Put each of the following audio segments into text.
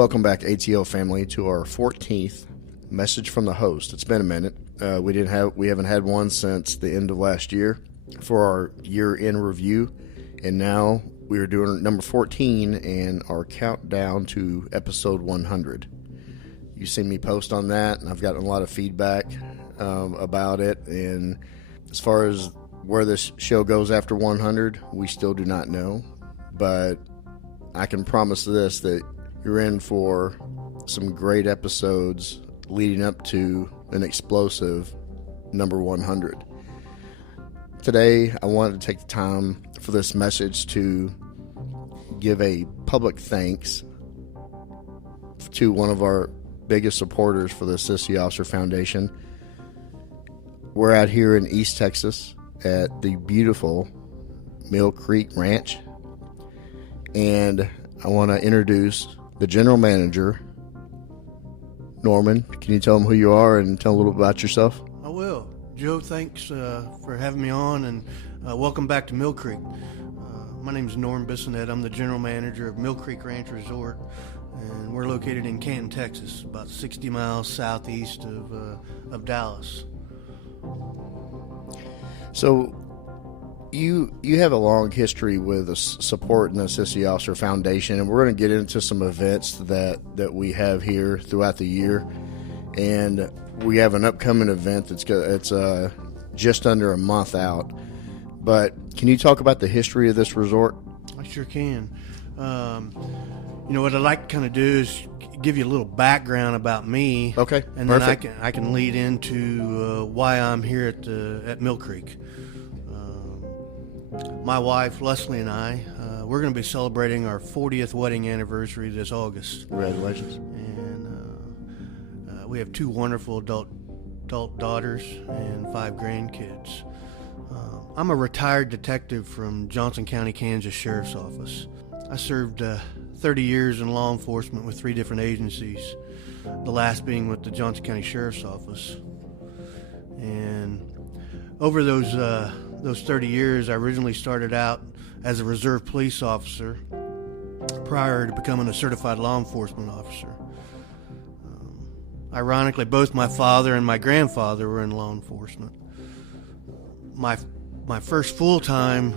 Welcome back, ATL family, to our 14th message from the host. It's been a minute. We haven't had one since the end of last year for our year-end review, and now we are doing number 14 and our countdown to episode 100. You've seen me post on that, and I've gotten a lot of feedback about it. And as far as where this show goes after 100, we still do not know, but I can promise this, that you're in for some great episodes leading up to an explosive number 100. Today, I wanted to take the time for this message to give a public thanks to one of our biggest supporters for the Sissy Officer Foundation. We're out here in East Texas at the beautiful Mill Creek Ranch, and I want to introduce the General Manager, Norman. Can you tell them who you are and tell a little bit about yourself? I will. Joe, thanks for having me on, and welcome back to Mill Creek. My name is Norm Bissonnette. I'm the General Manager of Mill Creek Ranch Resort, and we're located in Canton, Texas, about 60 miles southeast of Dallas. So you have a long history with supporting the Sissy Officer Foundation, and we're going to get into some events that we have here throughout the year. And we have an upcoming event that's just under a month out. But can you talk about the history of this resort? I sure can. What I'd like to kind of do is give you a little background about me. Okay, and perfect. then I can lead into why I'm here at Mill Creek. My wife Leslie and I, we're going to be celebrating our 40th wedding anniversary this August. Congratulations! And we have 2 wonderful adult daughters and 5 grandkids. I'm a retired detective from Johnson County, Kansas Sheriff's Office. I served 30 years in law enforcement with 3 different agencies, the last being with the Johnson County Sheriff's Office. And over those 30 years, I originally started out as a reserve police officer prior to becoming a certified law enforcement officer. Ironically, both my father and my grandfather were in law enforcement. My first full-time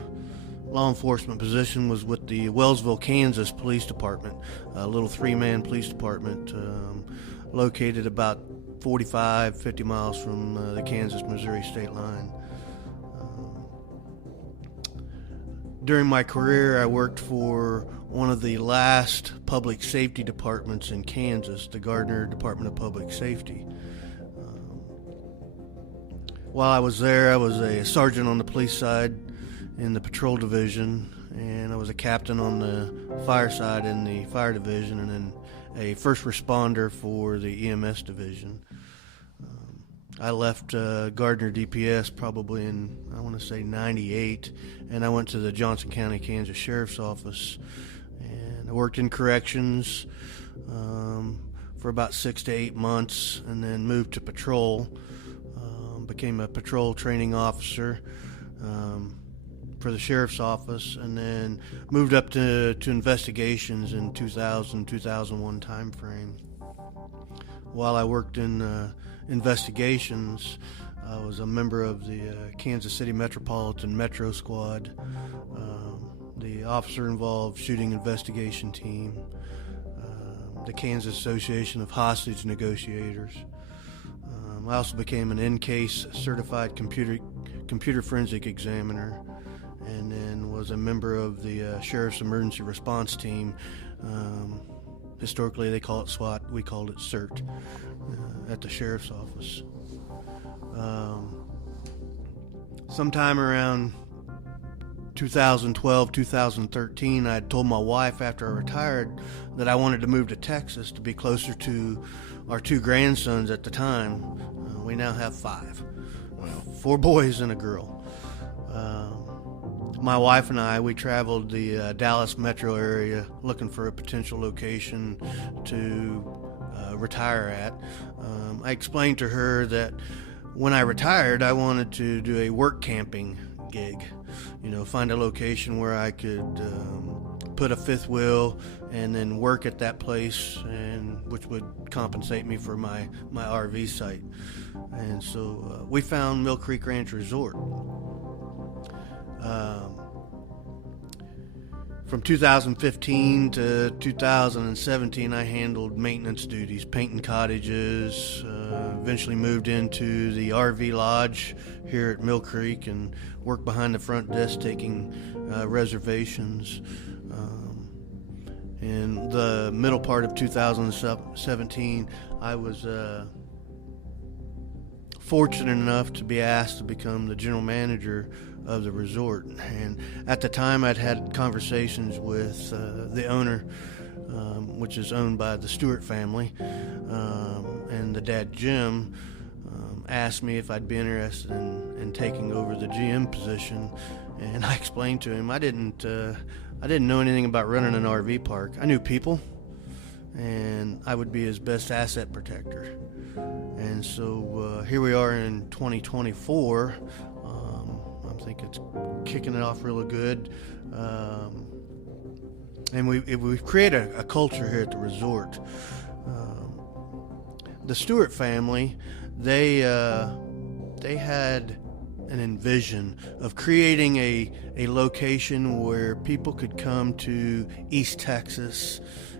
law enforcement position was with the Wellsville, Kansas Police Department, a little 3-man police department located about 50 miles from the Kansas-Missouri state line. During my career, I worked for one of the last public safety departments in Kansas, the Gardner Department of Public Safety. While I was there, I was a sergeant on the police side in the patrol division, and I was a captain on the fire side in the fire division, and then a first responder for the EMS division. I left Gardner DPS probably in, I want to say, 98, and I went to the Johnson County, Kansas Sheriff's Office, and I worked in corrections for about 6 to 8 months, and then moved to patrol, became a patrol training officer for the Sheriff's Office, and then moved up to investigations in 2000-2001 time frame. While I worked in investigations, I was a member of the Kansas City Metropolitan Metro Squad, the officer-involved shooting investigation team, the Kansas Association of Hostage Negotiators. I also became an in-case certified computer forensic examiner, and then was a member of the Sheriff's Emergency Response Team. Historically, they call it SWAT. We called it CERT at the Sheriff's Office. Sometime around 2012, 2013, I had told my wife after I retired that I wanted to move to Texas to be closer to our 2 grandsons at the time. We now have 5. 4 boys and a girl. My wife and I, we traveled the Dallas metro area looking for a potential location to retire at. I explained to her that when I retired, I wanted to do a work camping gig, find a location where I could put a fifth wheel and then work at that place, and which would compensate me for my RV site. And so we found Mill Creek Ranch Resort. From 2015 to 2017, I handled maintenance duties, painting cottages, eventually moved into the RV lodge here at Mill Creek and worked behind the front desk taking reservations. In the middle part of 2017, I was fortunate enough to be asked to become the general manager of the resort. And at the time, I'd had conversations with the owner, which is owned by the Stewart family, and the dad, Jim, asked me if I'd be interested in taking over the GM position. And I explained to him I didn't know anything about running an RV park. I knew people, and I would be his best asset protector. And so here we are in 2024. I think it's kicking it off really good. And we've created a culture here at the resort. The Stewart family, they had an envision of creating a location where people could come to East Texas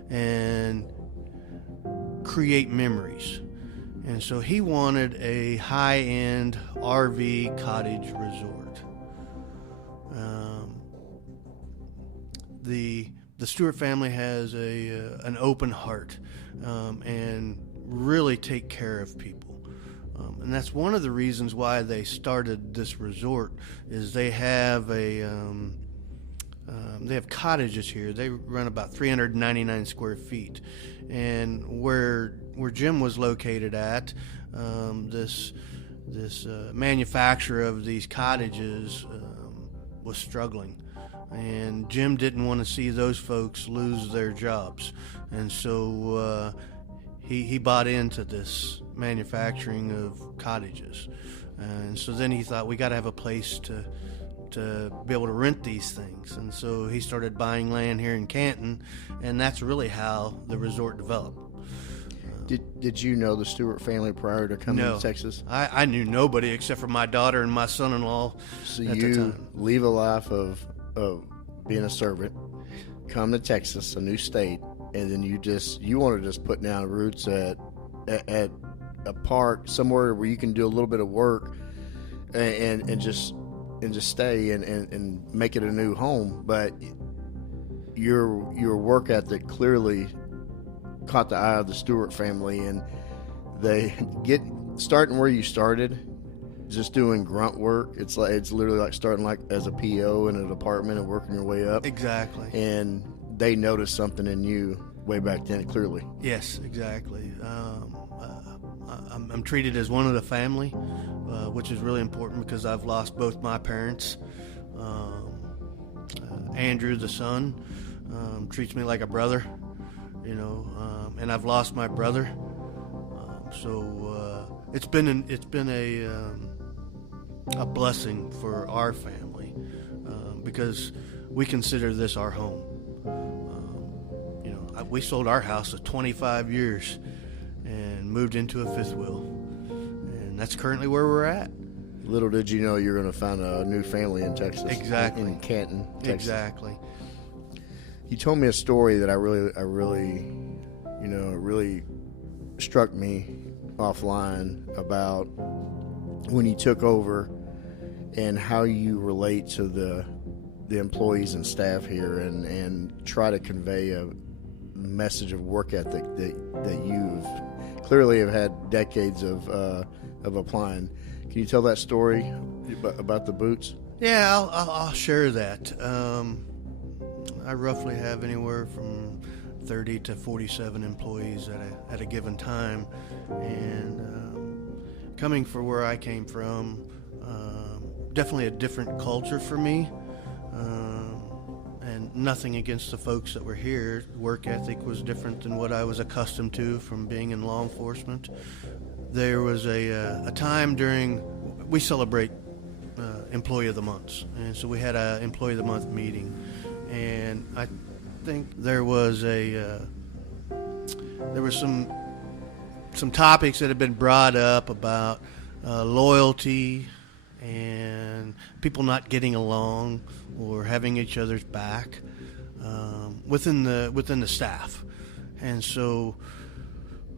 and create memories. And so he wanted a high-end RV cottage resort. The Stewart family has an open heart and really take care of people. And that's one of the reasons why they started this resort. Is they have cottages here. They run about 399 square feet, and where Jim was located at, this manufacturer of these cottages was struggling, and Jim didn't want to see those folks lose their jobs, and so he bought into this manufacturing of cottages. And so then he thought, we got to have a place to be able to rent these things. And so he started buying land here in Canton, and that's really how the resort developed. Did you know the Stewart family prior to coming to Texas? I knew nobody except for my daughter and my son-in-law so at the you time. Leave a life of being a servant, come to Texas, a new state, and then you want to just put down roots at a park somewhere where you can do a little bit of work and just stay and make it a new home. But your work ethic clearly caught the eye of the Stewart family, and they starting where you started, just doing grunt work. It's literally like starting like as a PO in a department and working your way up. Exactly. And they noticed something in you way back then, clearly. Yes, exactly. I'm treated as one of the family, which is really important because I've lost both my parents. Andrew, the son, treats me like a brother, and I've lost my brother. So it's been a blessing for our family because we consider this our home. We sold our house at 25 years and moved into a fifth wheel, and that's currently where we're at. Little did you know you're going to find a new family in Texas. Exactly. In Canton, Texas. Exactly. You told me a story that it really struck me offline about when you took over and how you relate to the employees and staff here and try to convey a message of work ethic that you've clearly have had decades of applying. Can you tell that story about the boots? Yeah, I'll share that. I roughly have anywhere from 30 to 47 employees at a given time, and coming from where I came from, definitely a different culture for me. And nothing against the folks that were here. Work ethic was different than what I was accustomed to from being in law enforcement. There was a time we celebrate Employee of the Months, and so we had an Employee of the Month meeting, and think there was some topics that have been brought up about loyalty and people not getting along or having each other's back within the staff. And so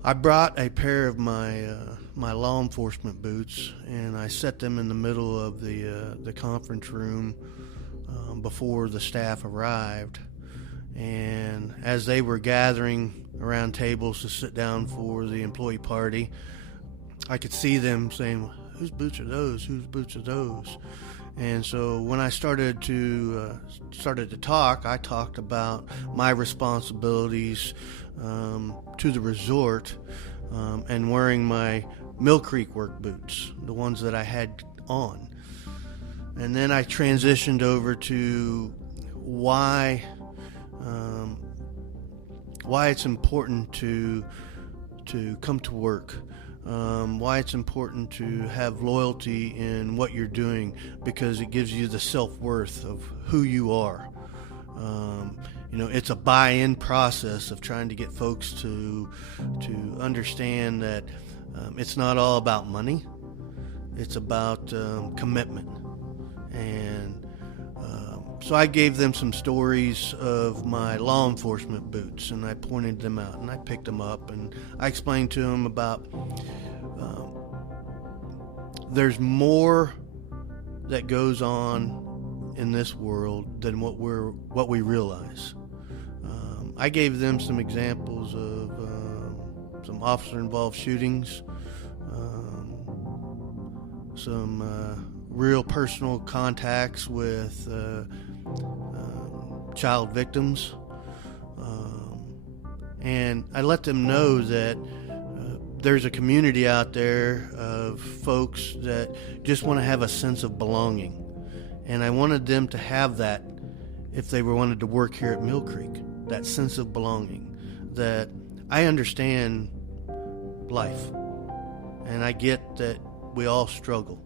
I brought a pair of my law enforcement boots, and I set them in the middle of the conference room before the staff arrived. And as they were gathering around tables to sit down for the employee party, I could see them saying, "Whose boots are those? Whose boots are those?" And so when I started to talk, I talked about my responsibilities to the resort and wearing my Mill Creek work boots, the ones that I had on. And then I transitioned over to why it's important to come to work, why it's important to have loyalty in what you're doing, because it gives you the self-worth of who you are. It's a buy-in process of trying to get folks to understand that it's not all about money. It's about commitment. And so I gave them some stories of my law enforcement boots, and I pointed them out, and I picked them up, and I explained to them about there's more that goes on in this world than what we realize. I gave them some examples of some officer-involved shootings, some real personal contacts with child victims, and I let them know that there's a community out there of folks that just want to have a sense of belonging, and I wanted them to have that if they wanted to work here at Mill Creek, that sense of belonging, that I understand life, and I get that we all struggle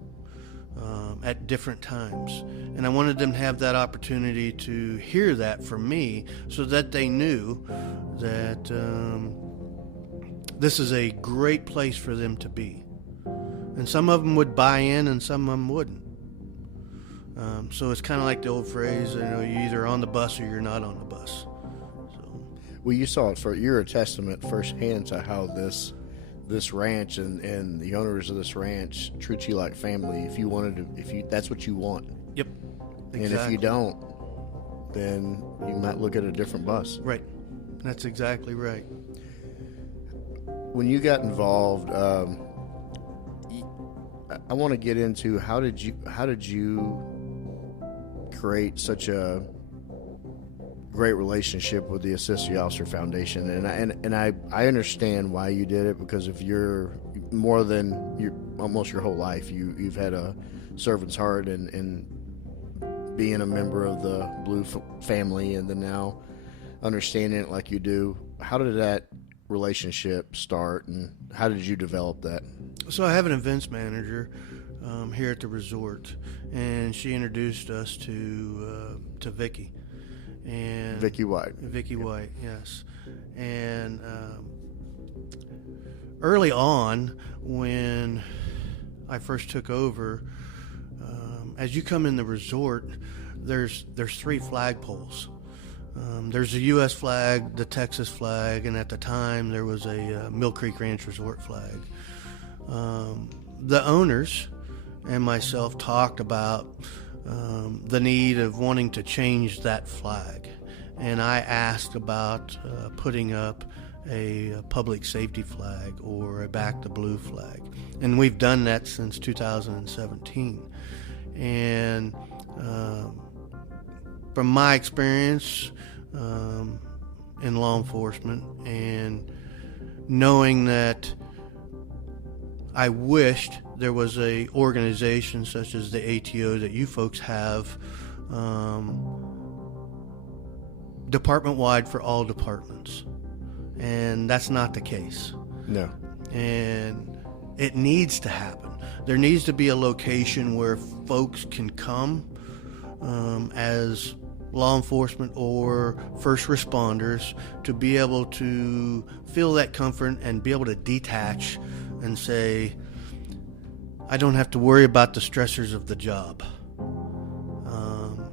at different times, and I wanted them to have that opportunity to hear that from me, so that they knew that this is a great place for them to be. And some of them would buy in, and some of them wouldn't. So it's kind of like the old phrase, you're either on the bus or you're not on the bus. Well, you saw it you're a testament firsthand to how this ranch and the owners of this ranch treat you like family. If that's what you want. Yep. Exactly. And if you don't, then you might look at a different bus. Right. That's exactly right. When you got involved, I want to get into how did you create such a great relationship with the Assist the Officer Foundation, and I understand why you did it, because if you're more than almost your whole life, you've had a servant's heart and being a member of the Blue family, and then now understanding it like you do. How did that relationship start, and how did you develop that? So I have an events manager here at the resort, and she introduced us to Vicky. And Vicky White. Vicky White, yes. And early on, when I first took over, as you come in the resort, there's 3 flagpoles. There's a U.S. flag, the Texas flag, and at the time there was a Mill Creek Ranch Resort flag. The owners and myself talked about the need of wanting to change that flag, and I asked about putting up a public safety flag or a Back to Blue flag, and we've done that since 2017. And from my experience in law enforcement, and knowing that I wished there was a organization such as the ATO that you folks have, department-wide for all departments. And that's not the case. No. And it needs to happen. There needs to be a location where folks can come as law enforcement or first responders to be able to feel that comfort and be able to detach and say, I don't have to worry about the stressors of the job.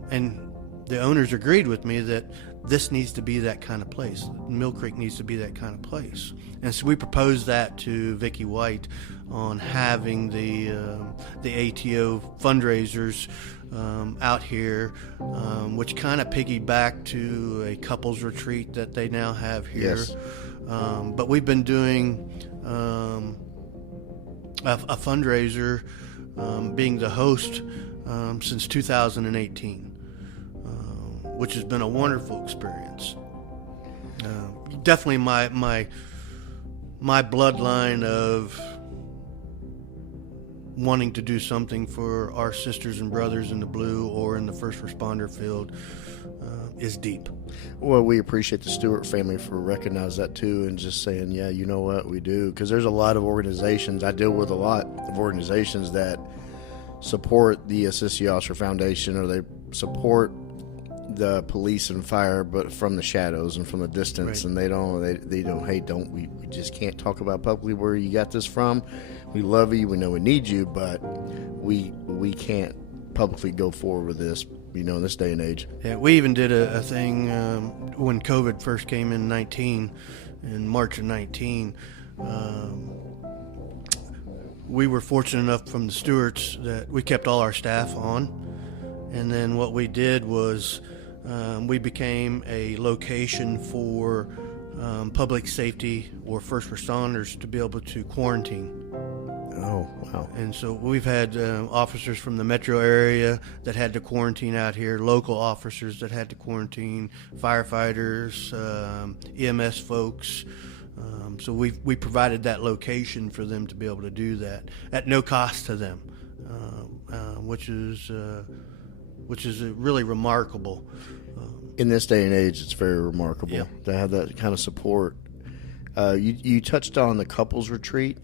And the owners agreed with me that this needs to be that kind of place. Mill Creek needs to be that kind of place. And so we proposed that to Vicki White on having the ATO fundraisers out here, which kind of piggybacked to a couples retreat that they now have here. Yes. But we've been doing a fundraiser, being the host, since 2018. Which has been a wonderful experience. Definitely my bloodline of wanting to do something for our sisters and brothers in the blue or in the first responder field is deep. Well, we appreciate the Stewart family for recognizing that too, and just saying, yeah, you know what, we do. Because there's a lot of organizations, I deal with a lot of organizations that support the Assist the Officer Foundation, or they support the police and fire, but from the shadows and from the distance. Right. And we just can't talk about publicly where you got this from. We love you, we know we need you, but we can't publicly go forward with this, in this day and age. Yeah, we even did a thing when COVID first came in March of 19. We were fortunate enough from the Stewarts that we kept all our staff on, and then what we did was we became a location for public safety or first responders to be able to quarantine. Oh, wow. And so we've had officers from the metro area that had to quarantine out here, local officers that had to quarantine, firefighters, EMS folks. So we provided that location for them to be able to do that at no cost to them, which is really remarkable. In this day and age, it's very remarkable. Yeah. To have that kind of support. You touched on the couples retreat.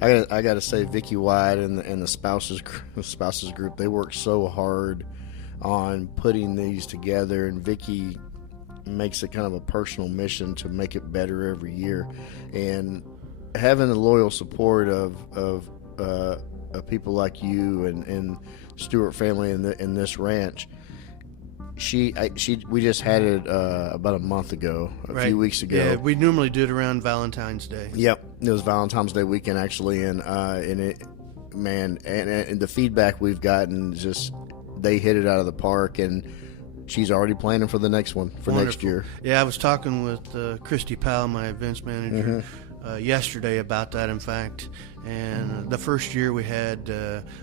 I got to say, Vicki White and the spouses group, they work so hard on putting these together, and Vicki makes it kind of a personal mission to make it better every year. And having the loyal support of people like you and Stewart family in this ranch. We just had it about a month ago, a few weeks ago. Yeah, we normally do it around Valentine's Day. Yep, it was Valentine's Day weekend actually, and it, man, and the feedback we've gotten, just they hit it out of the park, and she's already planning for the next one for Wonderful. Next year. Yeah, I was talking with Christy Powell, my events manager, yesterday about that, in fact. And the first year we had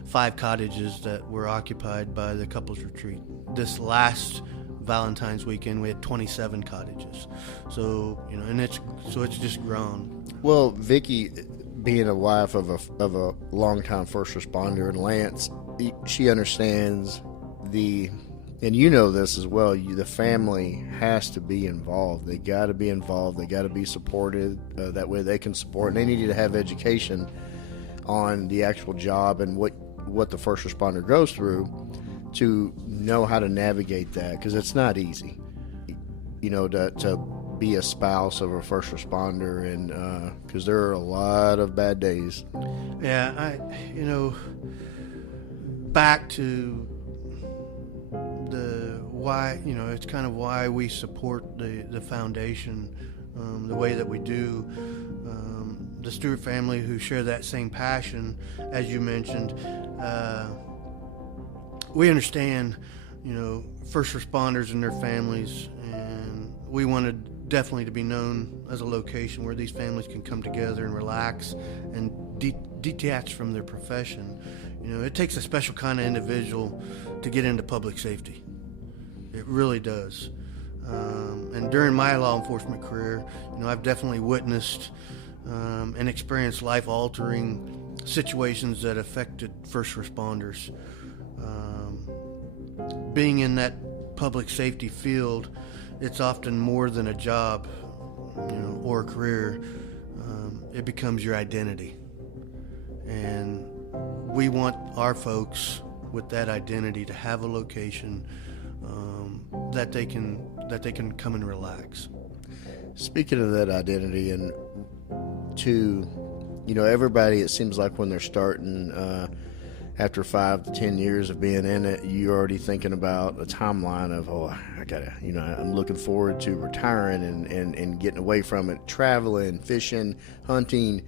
5 cottages that were occupied by the couples retreat. This last Valentine's weekend we had 27 cottages. So it's just grown. Well, Vicki, being a wife of a longtime first responder, and Lance, she understands and you know this as well, the family has to be involved. They got to be involved. They got to be supported. That way they can support. And they need to have education on the actual job and what the first responder goes through to know how to navigate that, because it's not easy, to be a spouse of a first responder, and because there are a lot of bad days. Yeah, back to the why, it's kind of why we support the foundation the way that we do. The Stewart family, who share that same passion, as you mentioned, we understand, first responders and their families, and we wanted definitely to be known as a location where these families can come together and relax and detach from their profession. It takes a special kind of individual to get into public safety. It really does. And during my law enforcement career, I've definitely witnessed and experienced life-altering situations that affected first responders. Being in that public safety field, it's often more than a job, or a career. It becomes your identity. And we want our folks with that identity to have a location that they can come and relax. Speaking of that identity, and everybody, it seems like when they're starting, after 5 to 10 years of being in it, you're already thinking about a timeline of, I'm looking forward to retiring and getting away from it, traveling, fishing, hunting,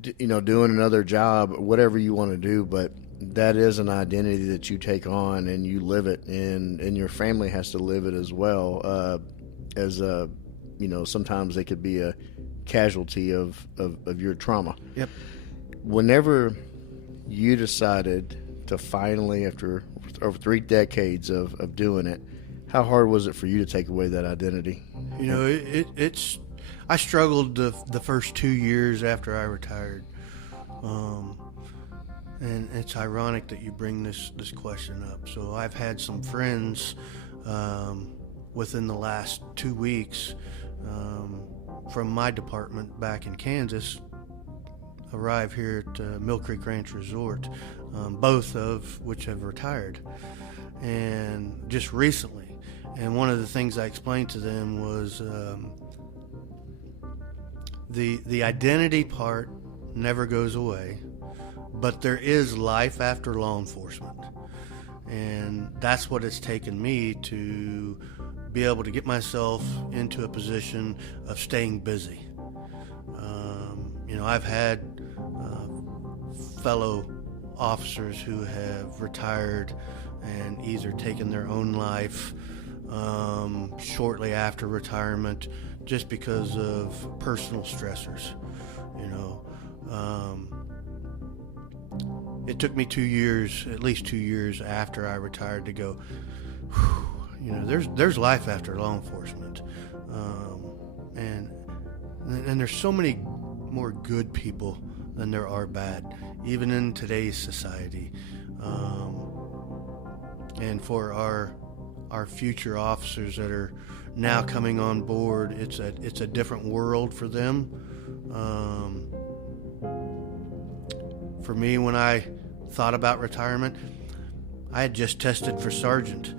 doing another job, whatever you want to do. But that is an identity that you take on and you live it, and your family has to live it as well. Sometimes they could be a casualty of your trauma. Yep. Whenever you decided to finally, after over 3 decades of doing it, how hard was it for you to take away that identity? I struggled the first 2 years after I retired. And it's ironic that you bring this question up. So I've had some friends within the last 2 weeks from my department back in Kansas arrive here at Mill Creek Ranch Resort, both of which have retired, and just recently. And one of the things I explained to them was the identity part never goes away, but there is life after law enforcement. And that's what it's taken me to be able to get myself into a position of staying busy. I've had fellow officers who have retired and either taken their own life shortly after retirement just because of personal stressors. It took me 2 years, at least 2 years after I retired, to go, there's life after law enforcement, and there's so many more good people than there are bad, even in today's society. And for our future officers that are now coming on board, it's a different world for them. For me, when I thought about retirement, I had just tested for sergeant.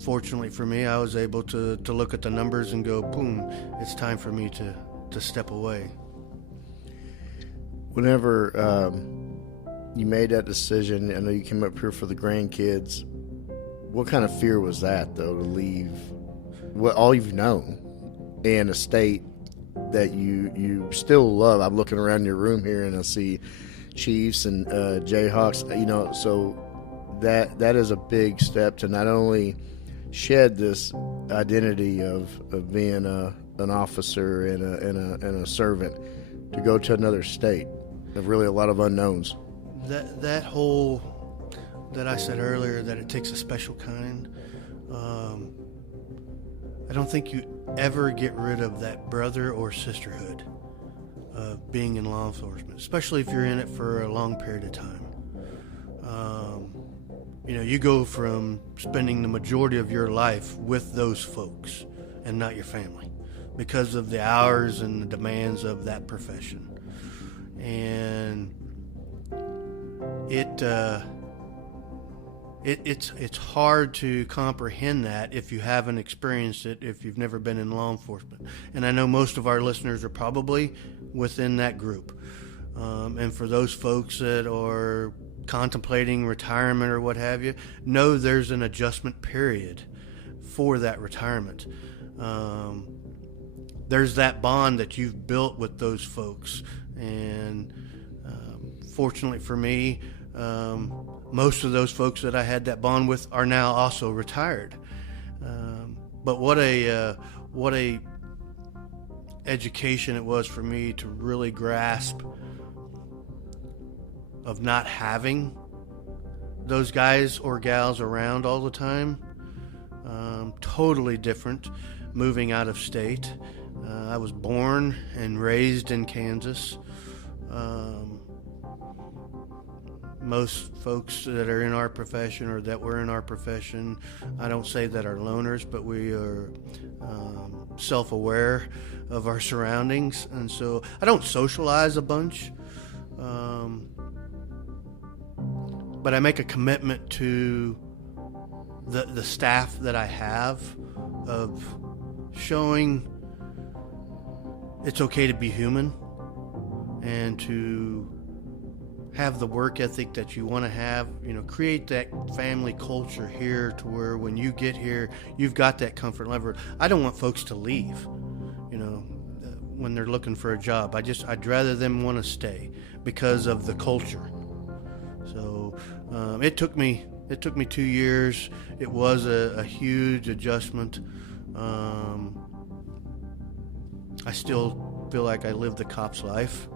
Fortunately for me, I was able to look at the numbers and go, boom, it's time for me to step away. Whenever you made that decision, I know you came up here for the grandkids. What kind of fear was that, though, to leave all you've known in a state that you still love? I'm looking around your room here and I see Chiefs and Jayhawks, so that is a big step to not only shed this identity of being an officer and a servant, to go to another state of really a lot of unknowns. That whole, that I said earlier, that it takes a special kind. I don't think you ever get rid of that brother or sisterhood of being in law enforcement, especially if you're in it for a long period of time. You go from spending the majority of your life with those folks and not your family because of the hours and the demands of that profession. And it's hard to comprehend that if you haven't experienced it, if you've never been in law enforcement. And I know most of our listeners are probably within that group. And for those folks that are contemplating retirement or what have you, know there's an adjustment period for that retirement. There's that bond that you've built with those folks. And fortunately for me, most of those folks that I had that bond with are now also retired. But what a education it was for me to really grasp of not having those guys or gals around all the time. Totally different moving out of state. I was born and raised in Kansas. Most folks that are in our profession or that were in our profession, I don't say that are loners, but we are self-aware of our surroundings. And so I don't socialize a bunch, but I make a commitment to the staff that I have, of showing it's okay to be human and to have the work ethic that you want to have, create that family culture here to where when you get here, you've got that comfort level. I don't want folks to leave, when they're looking for a job. I'd rather them want to stay because of the culture. So it took me 2 years. It was a huge adjustment. I still feel like I lived the cop's life,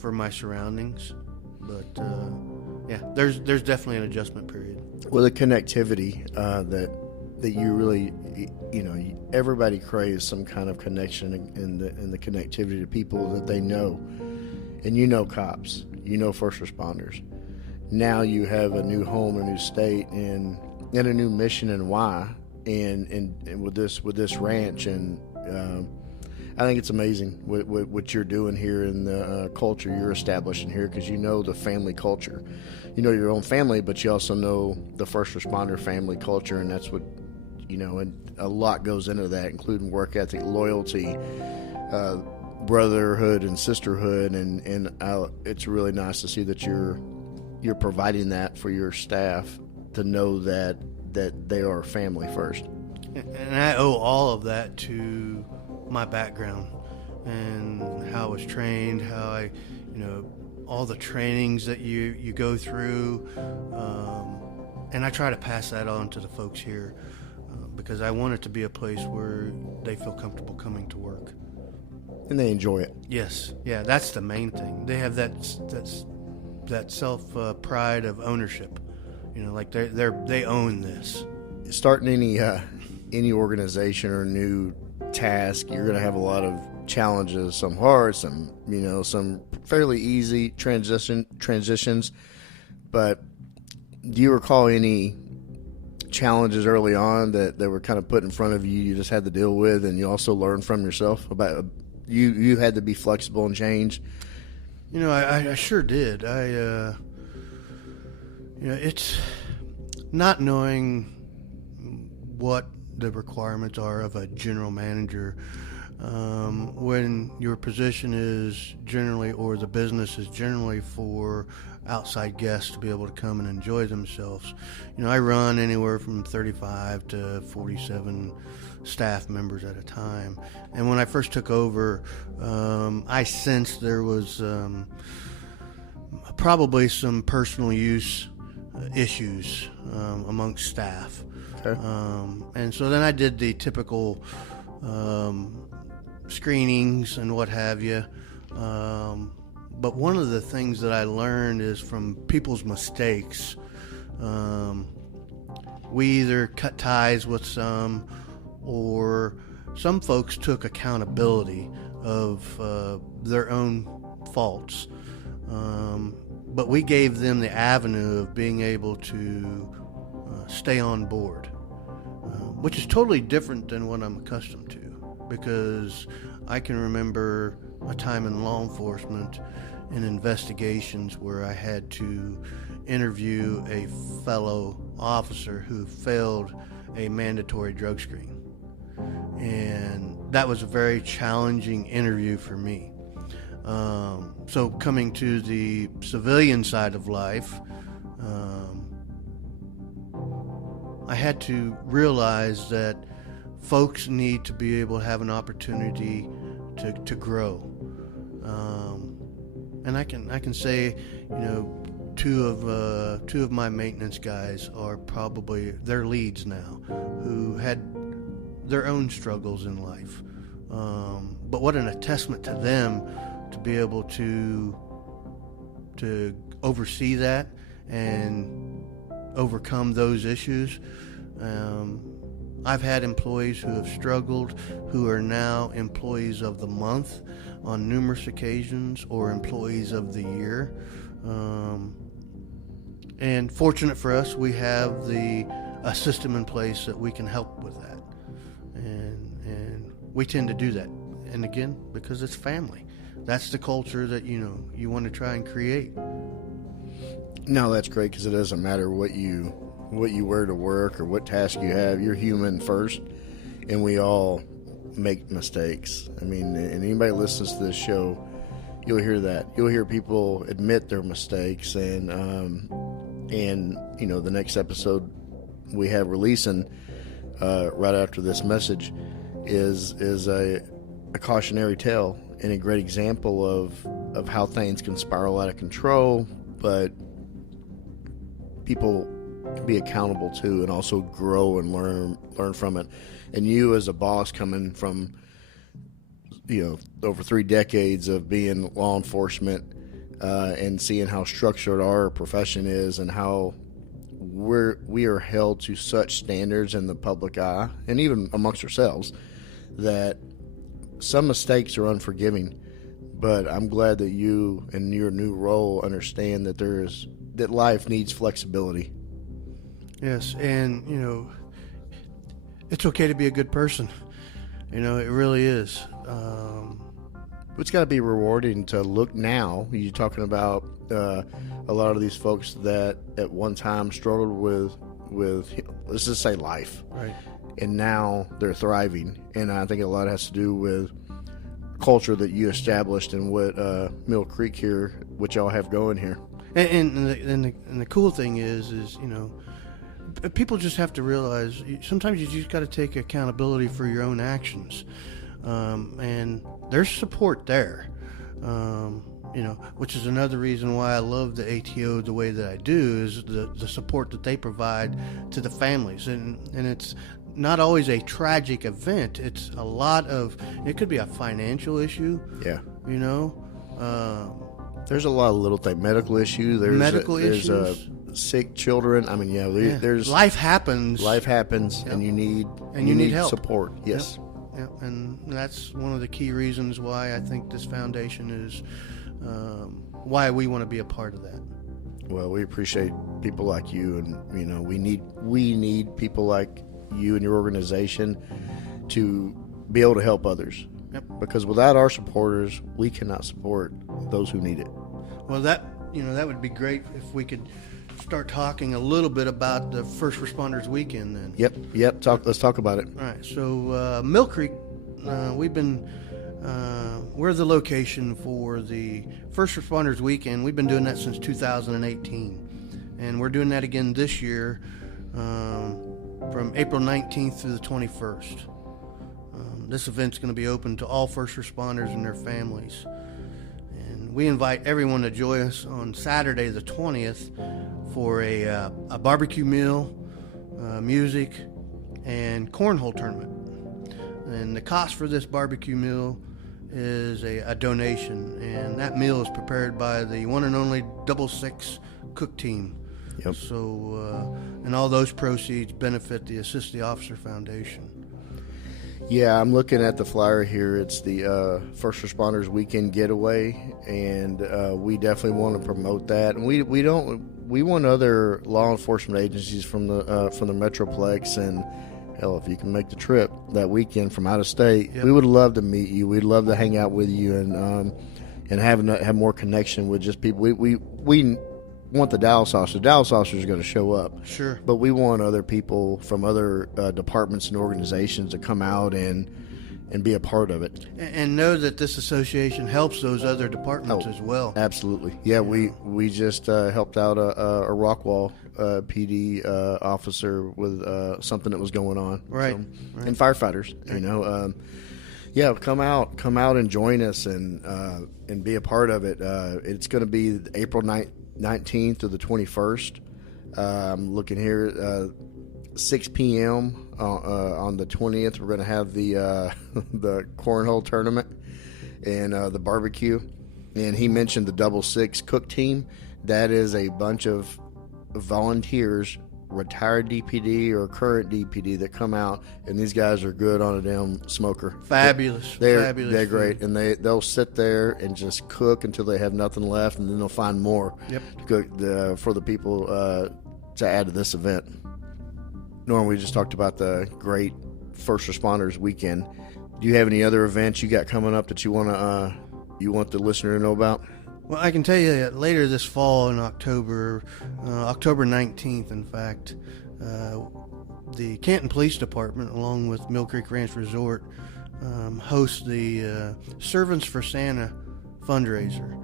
for my surroundings. But yeah, there's definitely an adjustment period. Well, the connectivity that you really, everybody craves some kind of connection in the connectivity to people that they know. And cops, first responders. Now you have a new home, a new state, and a new mission and why, and with this ranch, and I think it's amazing what you're doing here in the culture you're establishing here, because the family culture. You know your own family, but you also know the first responder family culture, and that's what, and a lot goes into that, including work ethic, loyalty, brotherhood and sisterhood, and it's really nice to see that you're providing that for your staff to know that they are family first. And I owe all of that to my background and how I was trained, how I, all the trainings that you go through, and I try to pass that on to the folks here, because I want it to be a place where they feel comfortable coming to work. And they enjoy it. Yes, yeah, that's the main thing. They have that self pride of ownership. Like they own this. Starting any organization or new task, you're going to have a lot of challenges, some hard, some some fairly easy transitions. But do you recall any challenges early on that were kind of put in front of you just had to deal with, and you also learned from yourself about you had to be flexible and change? I sure did. It's not knowing what the requirements are of a general manager when your position is generally, or the business is generally, for outside guests to be able to come and enjoy themselves. I run anywhere from 35 to 47 staff members at a time, and when I first took over, I sensed there was probably some personal use issues amongst staff. Okay. And so then I did the typical screenings and what have you. But one of the things that I learned is from people's mistakes. We either cut ties with some, or some folks took accountability of their own faults. But we gave them the avenue of being able to stay on board, which is totally different than what I'm accustomed to, because I can remember a time in law enforcement in investigations where I had to interview a fellow officer who failed a mandatory drug screen, and that was a very challenging interview for me. So coming to the civilian side of life, I had to realize that folks need to be able to have an opportunity to grow. And I can say, two of my maintenance guys are probably their leads now, who had their own struggles in life. But what an attestment to them to be able to oversee that and overcome those issues. I've had employees who have struggled, who are now employees of the month on numerous occasions, or employees of the year. And fortunate for us, we have a system in place that we can help with that. And we tend to do that. And again, because it's family. That's the culture that, you want to try and create. No, that's great, because it doesn't matter what you what you wear to work or what task you have. You're human first, and we all make mistakes. I mean, and anybody listens to this show, you'll hear that. You'll hear people admit their mistakes, and you know, the next episode we have releasing right after this message is a cautionary tale and a great example of how things can spiral out of control, but people can be accountable to and also grow and learn from it. And you as a boss coming from, you know, over 3 decades of being law enforcement and seeing how structured our profession is and how we are held to such standards in the public eye and even amongst ourselves that some mistakes are unforgiving. But I'm glad that you in your new role understand that life needs flexibility. Yes, and you know, it's okay to be a good person. You know, it really is. It's got to be rewarding to look now. You're talking about a lot of these folks that at one time struggled with let's just say life, right? And now they're thriving. And I think a lot has to do with culture that you established and what Mill Creek here, what y'all have going here. And the cool thing is you know, people just have to realize sometimes you just got to take accountability for your own actions, and there's support there, you know, which is another reason why I love the ATO the way that I do, is the support that they provide to the families, and it's not always a tragic event. It's a lot of, it could be a financial issue, yeah, you know, there's a lot of little things, medical issues, there's sick children. I mean, there's life happens, yep. And you need help, support. Yes. Yep. And that's one of the key reasons why I think this foundation is why we want to be a part of that. Well, we appreciate people like you, and you know, we need people like you and your organization to be able to help others. Yep. Because without our supporters, we cannot support those who need it. Well, that would be great if we could start talking a little bit about the First Responders Weekend then. Yep. Let's talk about it. All right. So Mill Creek, we're the location for the First Responders Weekend. We've been doing that since 2018, and we're doing that again this year from April 19th through the 21st. This event's going to be open to all first responders and their families. And we invite everyone to join us on Saturday the 20th for a barbecue meal, music, and cornhole tournament. And the cost for this barbecue meal is a donation, and that meal is prepared by the one and only 6 cook team. Yep. So, and all those proceeds benefit the Assist the Officer Foundation. Yeah, I'm looking at the flyer here. It's the First Responders Weekend Getaway, and we definitely want to promote that. And we want other law enforcement agencies from the Metroplex, and hell, if you can make the trip that weekend from out of state, yep. We would love to meet you. We'd love to hang out with you and have more connection with just people. We want the Dallas officer. The Dallas officer is going to show up. Sure. But we want other people from other departments and organizations to come out and be a part of it. And know that this association helps those other departments as well. Absolutely. Yeah, we just helped out a Rockwall PD officer with something that was going on. Right. So, right. And firefighters, right. You know. Come out and join us and be a part of it. It's going to be April 19th to the 21st. I'm looking here, 6 p.m. On the 20th. We're going to have the cornhole tournament and the barbecue. And he mentioned the 6 cook team. That is a bunch of volunteers, retired DPD or current DPD, that come out, and these guys are good on a damn smoker. Fabulous. They're great, and they'll sit there and just cook until they have nothing left, and then they'll find more to cook for the people to add to this event. Norm, we just talked about the great First Responders Weekend. Do you have any other events you got coming up that you want the listener to know about? Well, I can tell you that later this fall in October, October 19th, in fact, the Canton Police Department, along with Mill Creek Ranch Resort, hosts the Servants for Santa fundraiser.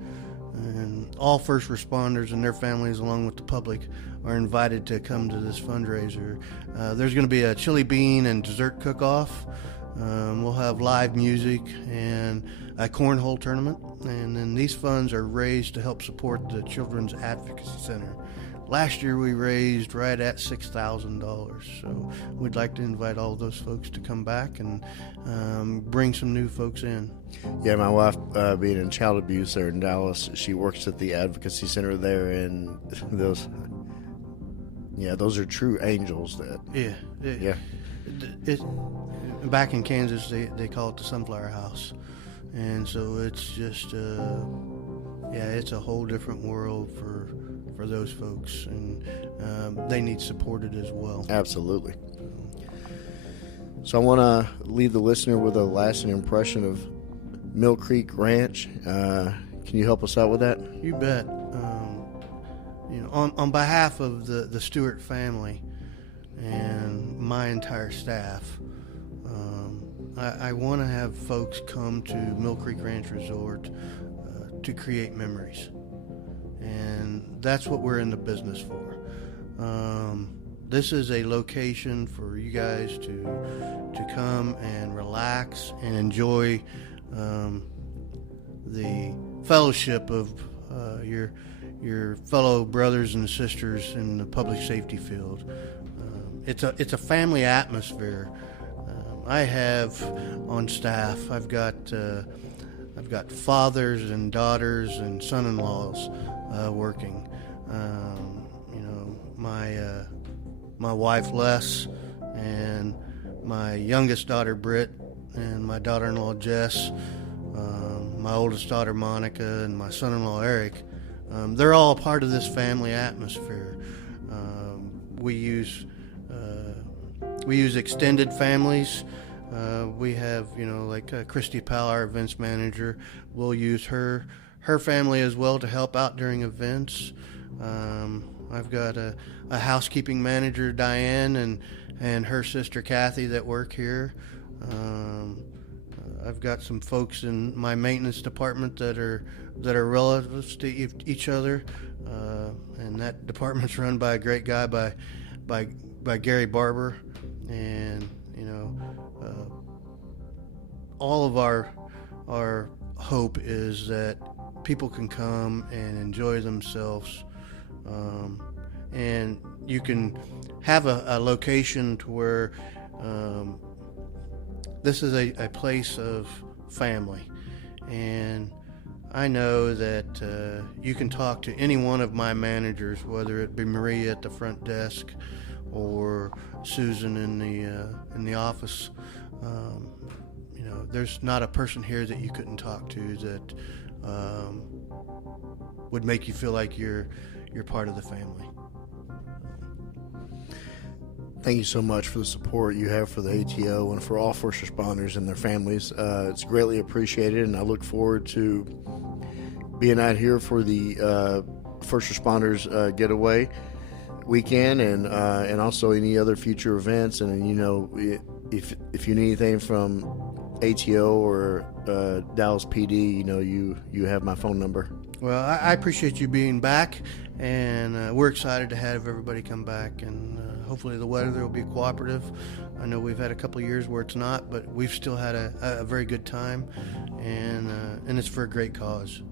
And all first responders and their families, along with the public, are invited to come to this fundraiser. There's going to be a chili bean and dessert cook-off. We'll have live music and a cornhole tournament. And then these funds are raised to help support the Children's Advocacy Center. Last year we raised right at $6,000. So we'd like to invite all those folks to come back and bring some new folks in. Yeah, my wife, being in child abuse there in Dallas, she works at the Advocacy Center there, and those are true angels. Back in Kansas, they call it the Sunflower House, and so it's just it's a whole different world for those folks, and they need supported as well. Absolutely. So I want to leave the listener with a lasting impression of Mill Creek Ranch. Can you help us out with that? You bet. On behalf of the Stewart family and my entire staff, I want to have folks come to Mill Creek Ranch Resort to create memories, and that's what we're in the business for. This is a location for you guys to come and relax and enjoy the fellowship of your fellow brothers and sisters in the public safety field. It's a family atmosphere. I have on staff, I've got fathers and daughters and son-in-laws working. My wife Les and my youngest daughter Britt and my daughter-in-law Jess, my oldest daughter Monica, and my son-in-law Eric. They're all a part of this family atmosphere. We use extended families. We have, like Christy Powell, our events manager. We'll use her family as well to help out during events. I've got a housekeeping manager, Diane, and her sister Kathy that work here. I've got some folks in my maintenance department that are relatives to each other, and that department's run by a great guy by Gary Barber, and all of our hope is that people can come and enjoy themselves, and you can have a location to where this is a place of family. And I know that you can talk to any one of my managers, whether it be Maria at the front desk or Susan in the office. There's not a person here that you couldn't talk to that would make you feel like you're part of the family. Thank you so much for the support you have for the ATO and for all first responders and their families. It's greatly appreciated, and I look forward to being out here for the first responders getaway weekend, and also any other future events. And if you need anything from ATO or Dallas PD, you have my phone number. Well, I appreciate you being back, and we're excited to have everybody come back, and hopefully the weather will be cooperative. I know we've had a couple of years where it's not, but we've still had a very good time, and it's for a great cause.